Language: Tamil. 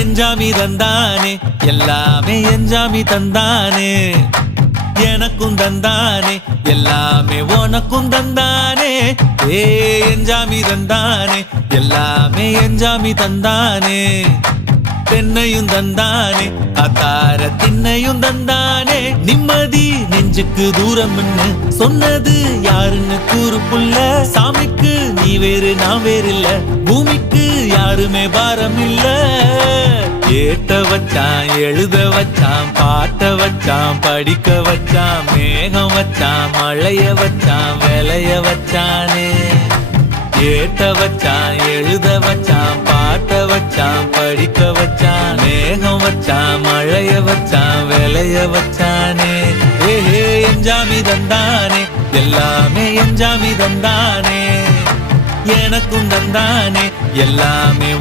எஞ்சாமி தந்தானே எல்லாமே எஞ்சாமி தந்தானே எனக்கும் தந்தானே எல்லாமே உனக்கும் தந்தானே ஏ எஞ்சாமி தந்தானே எல்லாமே எஞ்சாமி தந்தானே தென்னையும் தந்தானே காத்தார திண்ணையும் தந்தானே நிம்மதி நெஞ்சுக்கு தூரம்னு சொன்னது யாருன்னு கூறு புள்ள சாமிக்கு நீ வேறு நான் வேறு இல்ல பூமிக்கு யாருமே பாரம் இல்ல ஏத்த வச்சான் எழுத வச்சான் பாட்ட வச்சான் படிக்க வச்சான் மேகம் வச்சான் மழைய வச்சான் விளைய வச்சானே ஏத்த வச்சான் எழுத வச்சான் பாட்ட வச்சான் படிக்க வச்சான் மேகம் வச்சான் மழைய வச்சான் விளைய வச்சானே ஏஹே எஞ்சாமி தந்தானே எல்லாமே எஞ்சாமி தந்தானே எனக்கும் தந்தானே எல்லாமே